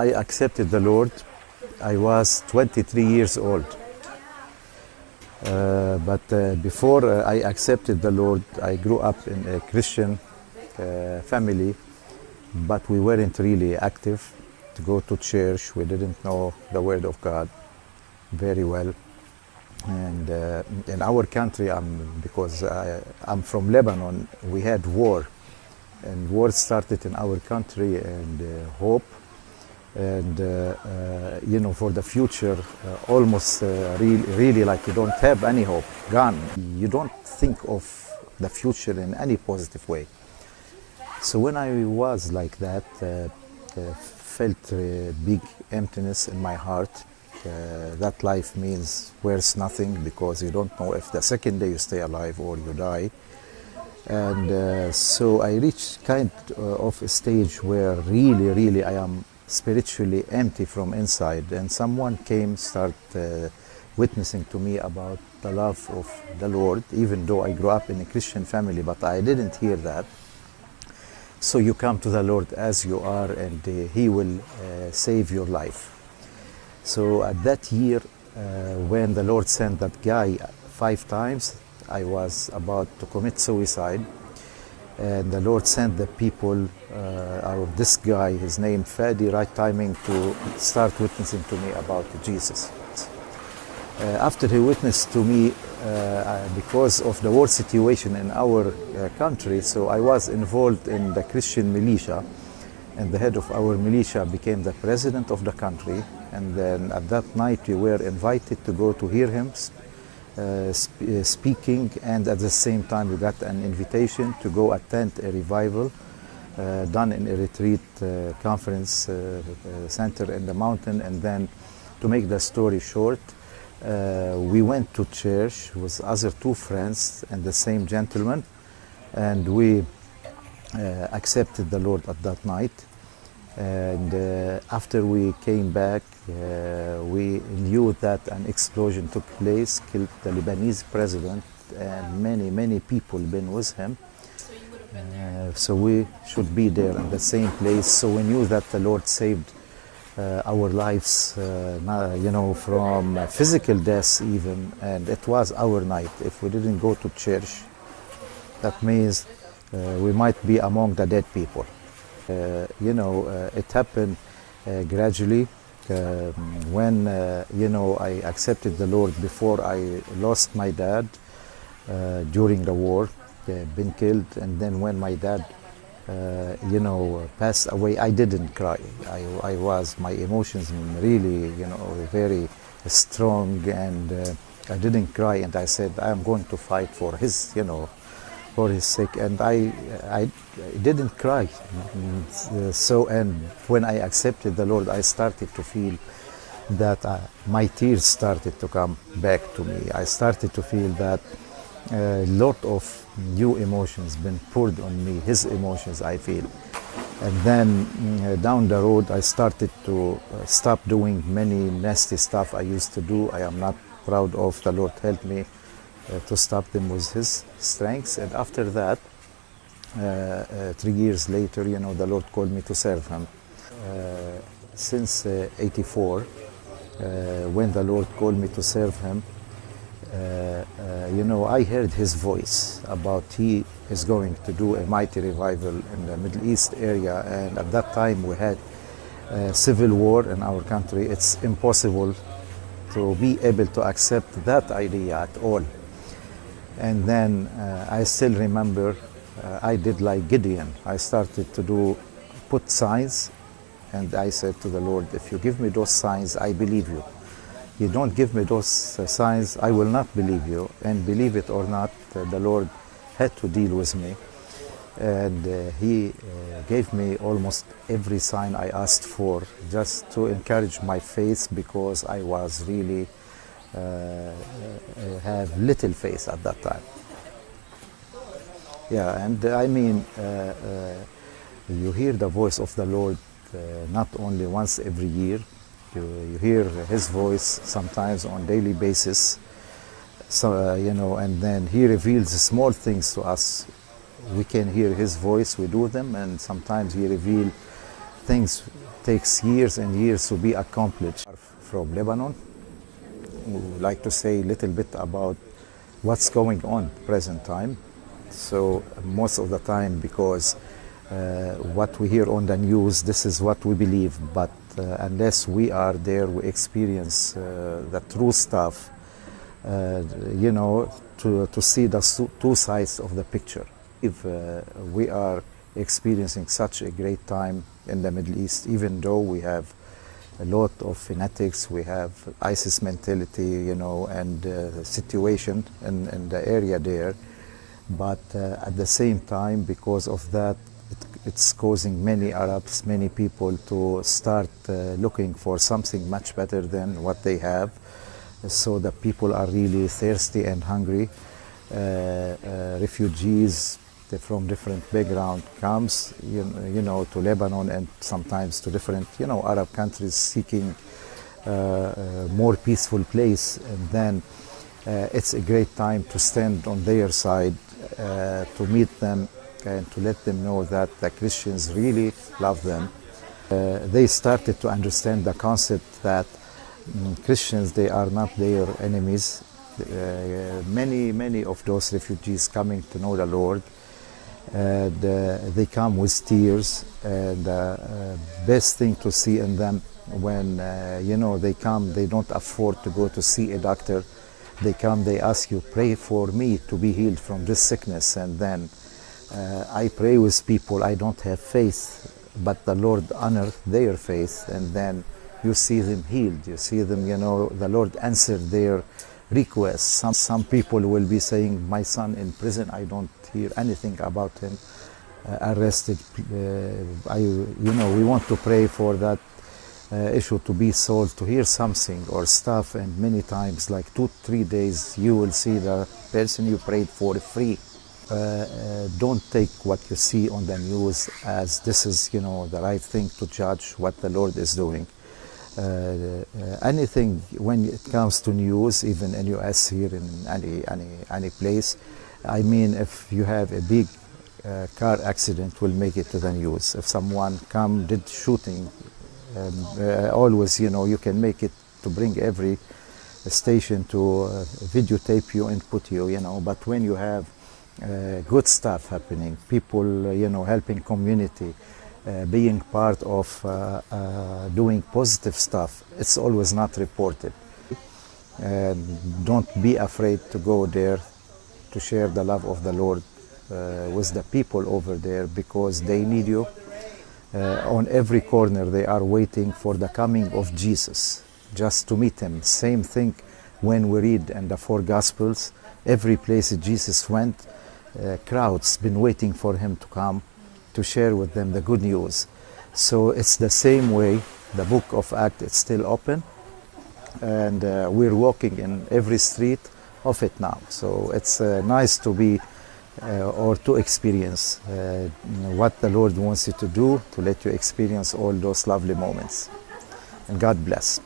I accepted the Lord, I was 23 years old. But before I accepted the Lord, I grew up in a Christian family, but we weren't really active to go to church. We didn't know the Word of God very well. And in our country, because I'm from Lebanon, we had war. And war started in our country, and hope. And for the future, almost really like you don't have any hope, gone. You don't think of the future in any positive way. So when I was like that, felt a big emptiness in my heart. That life means worth nothing, because you don't know if the second day you stay alive or you die. And so I reached kind of a stage where really I am spiritually empty from inside, and someone came, start witnessing to me about the love of the Lord, even though I grew up in a Christian family, but I didn't hear that. So you come to the Lord as you are, and He will save your life. So at that year, when the Lord sent that guy 5 times, I was about to commit suicide. And the Lord sent the people, this guy, his name Fadi, right timing to start witnessing to me about Jesus. After he witnessed to me, because of the war situation in our country, so I was involved in the Christian militia, and the head of our militia became the president of the country. And then at that night we were invited to go to hear him speaking, and at the same time we got an invitation to go attend a revival done in a retreat conference center in the mountain. And then, to make the story short, we went to church with other 2 friends and the same gentleman, and we accepted the Lord at that night. And after we came back, we knew that an explosion took place, killed the Lebanese president, and many people been with him. So we should be there in the same place. So we knew that the Lord saved our lives, from physical death even, and it was our night. If we didn't go to church, that means we might be among the dead people. It happened gradually. When I accepted the Lord, before I lost my dad during the war, been killed, and then when my dad passed away, I didn't cry. My emotions really, very strong, and I didn't cry, and I said, I am going to fight for his, for his sake, and I didn't cry. And when I accepted the Lord, I started to feel that my tears started to come back to me. I started to feel that a lot of new emotions been poured on me, His emotions, I feel. And then down the road, I started to stop doing many nasty stuff I used to do. I am not proud of. The Lord helped me to stop them with His strengths. And after that, 3 years later, the Lord called me to serve Him. Since 84, when the Lord called me to serve Him, I heard His voice about He is going to do a mighty revival in the Middle East area. And at that time we had a civil war in our country. It's impossible to be able to accept that idea at all. And then I still remember I did like Gideon. I started to put signs, and I said to the Lord, if you give me those signs, I believe you. You don't give me those signs, I will not believe you. And believe it or not, the Lord had to deal with me. And He gave me almost every sign I asked for, just to encourage my faith, because I was really have little faith at that time. Yeah, and I mean, you hear the voice of the Lord not only once every year. You hear His voice sometimes on daily basis. So and then He reveals small things to us. We can hear His voice, we do them, and sometimes He reveals things takes years and years to be accomplished. From Lebanon, we would like to say a little bit about what's going on present time. So most of the time, because what we hear on the news, this is what we believe, but unless we are there, we experience the true stuff, you know, to see the two sides of the picture. If we are experiencing such a great time in the Middle East, even though we have a lot of fanatics, we have ISIS mentality, you know, and situation in the area there, but at the same time, because of that, it's causing many Arabs, many people to start looking for something much better than what they have. So the people are really thirsty and hungry. Refugees from different background comes, you know, to Lebanon and sometimes to different, you know, Arab countries seeking a more peaceful place. And then it's a great time to stand on their side, to meet them and to let them know that the Christians really love them. They started to understand the concept that Christians, they are not their enemies. Many of those refugees coming to know the Lord, they come with tears, and the best thing to see in them when you know, they come, they don't afford to go to see a doctor. They come, they ask you, pray for me to be healed from this sickness, and then I pray with people. I don't have faith, but the Lord honors their faith, and then you see them healed. You see them, you know, the Lord answered their requests. Some people will be saying, my son in prison, I don't hear anything about him, arrested. You know, we want to pray for that issue to be solved, to hear something or stuff, and many times, like 2-3 days, you will see the person you prayed for free. Don't take what you see on the news as this is, you know, the right thing to judge what the Lord is doing. Anything when it comes to news, even in US here, in any place, I mean, if you have a big car accident, will make it to the news. If someone did shooting, always, you know, you can make it to bring every station to videotape you and put you, you know. But when you have good stuff happening, people, you know, helping community, being part of doing positive stuff, it's always not reported. And don't be afraid to go there to share the love of the Lord with the people over there, because they need you. On every corner they are waiting for the coming of Jesus, just to meet him. Same thing when we read in the 4 Gospels, every place Jesus went, crowds been waiting for him to come to share with them the good news. So it's the same way. The book of Acts is still open, and we're walking in every street of it now. So it's nice to be or to experience what the Lord wants you to do, to let you experience all those lovely moments. And God bless.